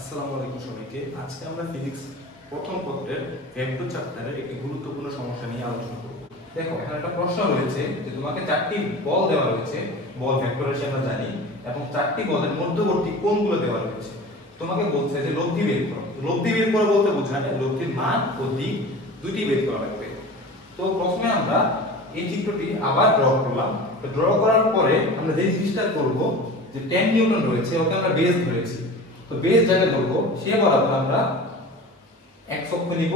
আসসালামু আলাইকুম সবাইকে। আজকে আমরা ফিজিক্স প্রথম পত্রের ভেক্টর চ্যাপ্টারের একটি গুরুত্বপূর্ণ সমস্যা নিয়ে আলোচনা করব। দেখো, এখানে একটা প্রশ্ন রয়েছে যে তোমাকে চারটি বল দেওয়া রয়েছে, বল ভেক্টর হিসেবে আমরা জানি, এবং চারটি বলের মধ্যবর্তী কোণগুলো দেওয়া রয়েছে। তোমাকে বলছে যে লব্ধি বের করো। লব্ধি বের করা বলতে বোঝায় লব্ধির মান ও দিক দুটি বের করা লাগবে। তো প্রথমে আমরা এই চিত্রটি আবার ড্র করলাম। তো ড্র করার পরে আমরা যে জিনিসটা করব, যে 10 নিউটন রয়েছে ওকে আমরা বেস ধরেছি। তো বেস যাকে বলবো সে বরাবর আমরা x অক্ষ নিব,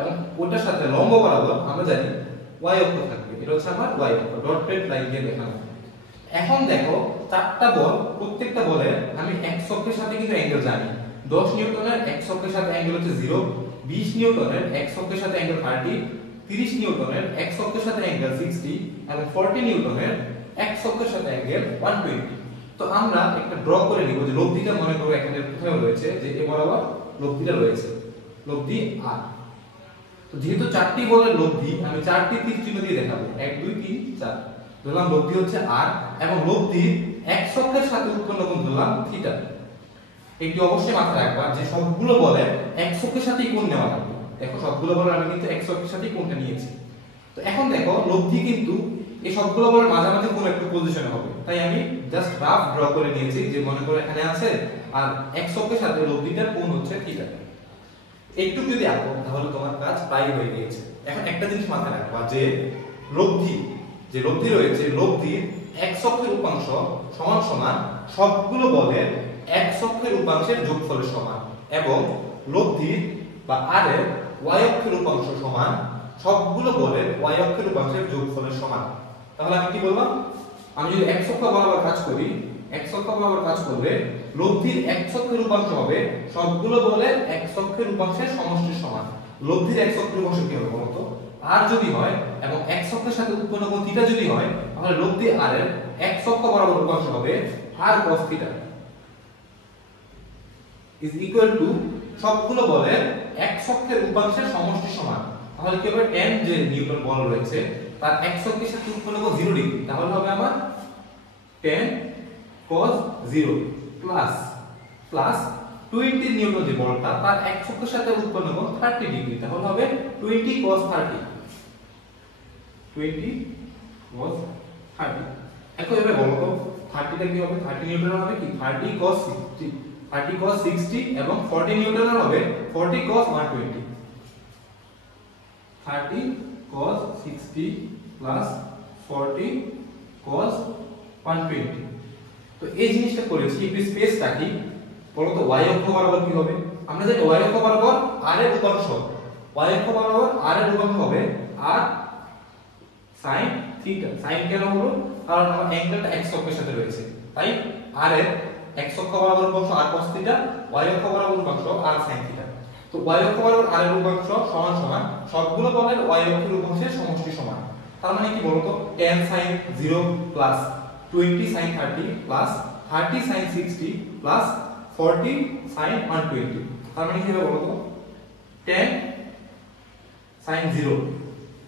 এবং ওটার সাথে লম্ব বরাবর আমরা জানি y অক্ষ থাকবে। এটা হচ্ছে আমার y অক্ষ, ডটেড লাইন দিয়ে দেখানো। এখন দেখো, চারটা বল, প্রত্যেকটা বলের আমি x অক্ষের সাথে কিন্তু অ্যাঙ্গেল জানি। 10 নিউটনের x অক্ষের সাথে অ্যাঙ্গেল হচ্ছে 0, 20 নিউটনের x অক্ষের সাথে অ্যাঙ্গেল 30, 30 নিউটনের x অক্ষের সাথে অ্যাঙ্গেল 60, এবং 40 নিউটনের x অক্ষের সাথে অ্যাঙ্গেল 120। তো আমরা একটা ড্র করে নিব যে লব্ধিটা মনে করো এখানে কোথায় রয়েছে, যে এ বরাবর লব্ধিটা রয়েছে, লব্ধি r। তো যেহেতু চারটি বলের লব্ধি আমি চারটি তীর চিহ্ন দিয়ে দেখাবো, 1 2 3 4। ধরলাম লব্ধি হচ্ছে r, এবং লব্ধির x অক্ষের সাথে উৎপন্ন কোণ ধরলাম থিটা। একটি অবশ্যই মাথায় রাখবা যে সবগুলো বলের x অক্ষের সাথেই কোণ নেওয়া লাগবে। দেখো, সবগুলো বলের আমি কিন্তু x অক্ষের সাথেই কোণটা নিয়েছি। তো এখন দেখো, লব্ধি কিন্তু এই সবগুলো বলের মাঝামাঝি কোন একটা পজিশনে হবে, তাই আমি জাস্ট রাফ ড্র করে নিয়েছি যে মনে করো এখানে আছে, আর x অক্ষের সাথে লব্ধিটার কোণ হচ্ছে থিটা। একটু যদি আঁকো তাহলে তোমার কাজ প্রায় হয়ে গিয়েছে। এখন একটা জিনিস মাথায় রাখবা যে লব্ধি, যে লব্ধি রয়েছে, লব্ধির x অক্ষের উপাংশ সমান সমান সবগুলো বলের x অক্ষের উপাংশের যোগফলের সমান, এবং লব্ধির বা r এর y অক্ষের উপাংশ সমান সবগুলো বলের y অক্ষের উপাংশের যোগফলের সমান। তাহলে আমি কি বললাম, আমি যদি x অক্ষ বরাবর কাজ করি, x অক্ষ বরাবর কাজ করলে লব্ধির x অক্ষের উপাংশ হবে সবগুলো বলের x অক্ষের উপাংশের সমষ্টির সমান। লব্ধির x অক্ষের উপাংশ কি হবে বলতো, r যদি হয় এবং x অক্ষের সাথে উৎপন্ন কোণ থিটা যদি হয়, তাহলে লব্ধি r এর x অক্ষ বরাবর উপাংশ হবে r cos theta is equal to সবগুলো বলের x অক্ষের উপাংশের সমষ্টির সমান। তাহলে কি হবে, 10 যে নিউটন বল রয়েছে তার x অক্ষের সাথে উৎপন্ন কোণ 0 ডিগ্রি, তাহলে হবে আমার 10 cos 0 প্লাস 20 নিউটন যে বলটা তার x অক্ষের সাথে উৎপন্ন কোণ 30 ডিগ্রি, তাহলে হবে 20 cos 30 এখন এবারে বলো তো 30 টা কি হবে, 30 নিউটনের হবে কি 30 cos 60, এবং 40 নিউটনের হবে 40 cos 120। 30 cos 60 plus 40 cos 120। তো এই জিনিসটা করেছি, একটু স্পেস রাখি। বলো তো y অক্ষ বরাবর কি হবে, আমরা জানি y অক্ষ বরাবর r এর উপাংশ, y অক্ষ বরাবর r এর উপাংশ হবে r sin থিটা। sin কেন হলো, কারণ আমার অ্যাঙ্গেলটা x অক্ষের সাথে রয়েছে, তাই r এর x অক্ষ বরাবর উপাংশ r cos থিটা, y অক্ষ বরাবর উপাংশ r sin থিটা। তো y অক্ষ বরাবর r এর উপাংশ সমান সমান সবগুলো বলের y অক্ষের উপাংশের সমষ্টি সমান। তার মানে কি বলতো, 10 sin 0 plus 20 sin 30 plus 30 sin 60 plus 40 sin 120। তার মানে কি হবে বলতো, 10 sin 0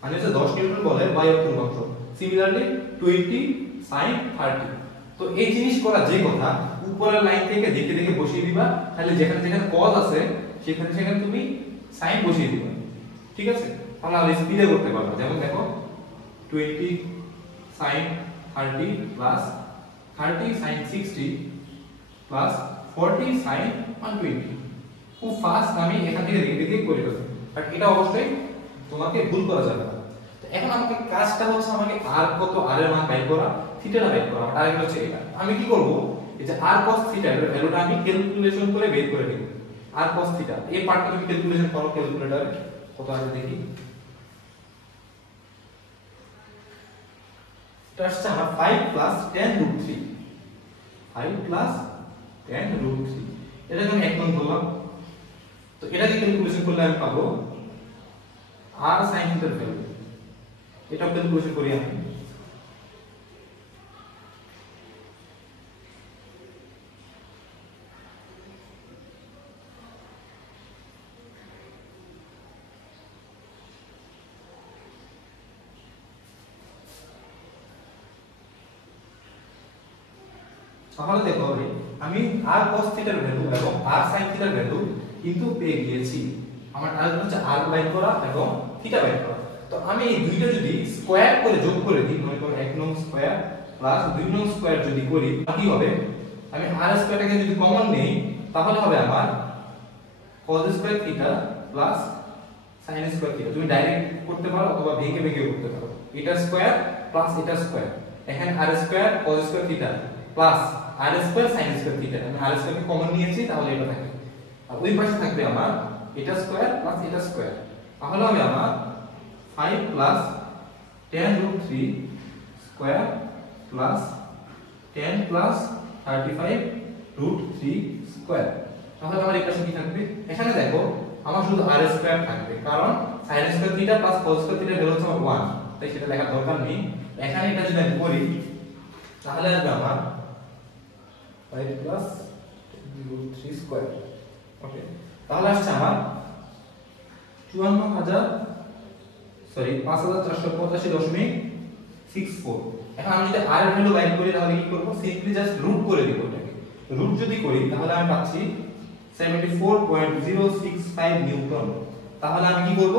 মানে হচ্ছে 10 নিউটন বলের y অক্ষের উপাংশ, সিমিলারলি 20 sin 30। তো এই জিনিস করা যে কথা, উপরের লাইন থেকে দেখে দেখে বসিয়ে দিবা, তাহলে যেখানে যেখানে cos আছে সেখানে সেখানে তুমি sin বসিয়ে দিবা, ঠিক আছে? তাহলে আর স্পিডে করতে পারবে। যেমন দেখো 20 sin 30 plus 30 sin 60 plus 40 sin 120। খুব ফাস্ট আমি এখান থেকে দেখে দেখে করে ফেলবো, বাট এটা অবশ্যই তোমাকে ভুল করা যাবে না। তো এখন আমাকে কাজটা হচ্ছে, আমাকে r কত, r এর মান বের করা, থিটাটা বের করা। টার্গেট হচ্ছে এটা। আমি কি করব, এই যে r cos থিটা এর ভ্যালুটা আমি ক্যালকুলেশন করে বের করে নেব। r cos থিটা এই পার্টটা তুমি ক্যালকুলেশন করো ক্যালকুলেটরে, কত আসে দেখি। এটা আসছে আমার 5 plus 10 root 3, 5 plus 10 root 3। এটাকে আমি 1 নং ধরলাম। তো এটাকে ক্যালকুলেশন করলে আমি পাবো r sin থিটার ভ্যালু। এটা ক্যালকুলেশন করি আমি। তাহলে দেখো আমি r cos থিটার ভ্যালু এবং r sin থিটার ভ্যালু কিন্তু পেয়ে গিয়েছি। আমার টার্গেট হচ্ছে r বাইর করা এবং থিটা বাইর করা। তো আমি এই দুইটা যদি স্কয়ার করে যোগ করে দিই, মনে করো 1 নং স্কয়ার প্লাস 2 নং স্কয়ার যদি করি কি হবে, আমি r স্কয়ারটাকে যদি কমন নেই তাহলে হবে আমার cos square theta plus sin square theta. তুমি ডাইরেক্ট করতে পারো অথবা ভেঙে ভেঙে করতে পারো। এটা স্কয়ার প্লাস এটা স্কয়ার, এখানে r square cos square theta plus r square sin square theta. আমি r স্কয়ারকে কমন নিয়েছি তাহলে এটা থাকে, আর ওই পাশে থাকবে আমার এটা স্কয়ার প্লাস এটা স্কয়ার। তাহলে হবে আমার 5 plus tan root 3 square plus 10 plus 35 root 3 square. তাহলে আমার এই পাশে কি থাকবে, এখানে দেখো আমার শুধু r স্কয়ার থাকবে, কারণ sin square theta plus cos square theta value হচ্ছে 1, তাই সেটা লেখার দরকার নেই। এখানে এটা যদি আমি করি তাহলে আসবে আমার 5 প্লাস root 3 স্কয়ার। ওকে, তাহলে আসছে আমার 548485.64। এখন আমি যদি r এর ভ্যালু বাইর করি তাহলে কি করব, সিম্পলি জাস্ট রুট করে দিব এটাকে। রুট যদি করি তাহলে আমি পাচ্ছি 74.065 নিউটন। তাহলে আমি কি করব,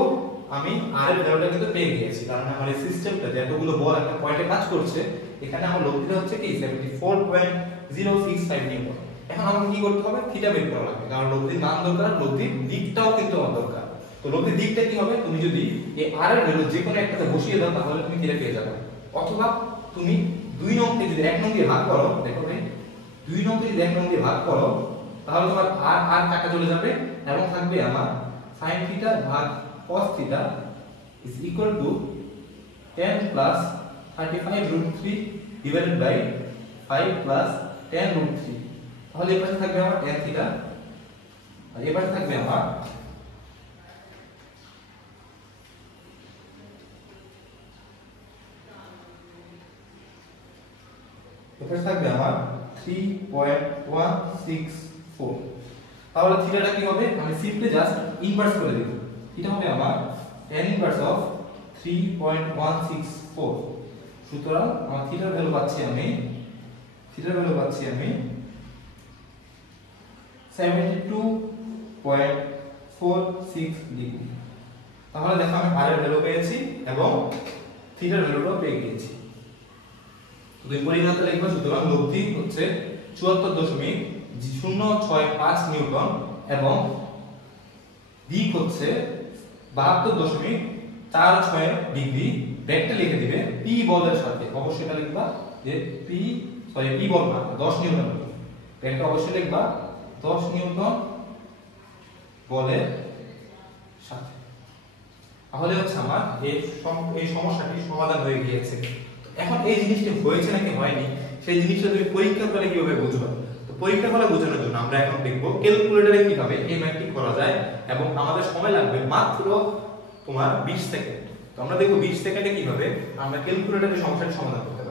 আমি r এর ভ্যালুটা কিন্তু পেয়ে গিয়েছি, কারণ আমার এই সিস্টেমটা যে এতগুলো বল একটা পয়েন্টে কাজ করছে, এখানে আমার লব্ধিটা হচ্ছে কি 74.065 নিউটন। এখন আমাকে কি করতে হবে, থিটা বের করা লাগবে, কারণ লব্ধির মান দরকার, লব্ধির দিকটাও কিন্তু আমার দরকার। তো লব্ধির দিকটা কি হবে, তুমি যদি এই r এর ভ্যালু যে কোনো একটাতে বসিয়ে দাও তাহলে তুমি থিটা পেয়ে যাবে, অথবা তুমি 2 নং কে যদি 1 নং দিয়ে ভাগ করো, দেখো ভাই 2 নং কে যদি 1 নং দিয়ে ভাগ করো তাহলে তোমার r কাটা চলে যাবে এবং থাকবে আমার sin থিটা ভাগ cos theta is equal to 10 plus 35 root 3 divided by 5 plus 10 root 3। তাহলে এই পাশে থাকবে আমার tan থিটা আর এই পাশে থাকবে আমার এখানে থাকবে আমার 3.164। তাহলে থিটাটা কি হবে, আমি সিম্পলি জাস্ট ইনভার্স করে দেব। থিটা হবে আমার tan ইনভার্স অফ 3.164। সুতরাং আমার থিটার ভ্যালু পাচ্ছি আমি 72.46 ডিগ্রি। তাহলে দেখো আমি r এর ভ্যালু পেয়েছি এবং থিটার ভ্যালুটাও পেয়ে গিয়েছি। দুই পরিমাণটা লিখবা, সুতরাং লব্ধি হচ্ছে 74.065 নিউটন এবং দিক হচ্ছে 72.46 ডিগ্রি। ব্যাকটা লিখে দিবে p বলের সাথে, অবশ্যই এটা লিখবা যে p বল না 10 নিউটন, ব্যাকটা অবশ্যই লিখবা 10 নিউটন বলের সাথে। তাহলে হচ্ছে আমার এই সমস্যাটি সমাধান হয়ে গিয়েছে। এখন এই জিনিসটি হয়েছে নাকি হয়নি সেই জিনিসটা তুমি পরীক্ষা করে কিভাবে বুঝবে, তো পরীক্ষা করে বোঝানোর জন্য আমরা এখন দেখব ক্যালকুলেটরে কিভাবে এই ম্যাথটি করা যায় এবং আমাদের সময় লাগবে মাত্র তোমার 20 সেকেন্ড। তো আমরা দেখব 20 সেকেন্ডে কিভাবে আমরা ক্যালকুলেটরে সমস্যাটি সমাধান করতে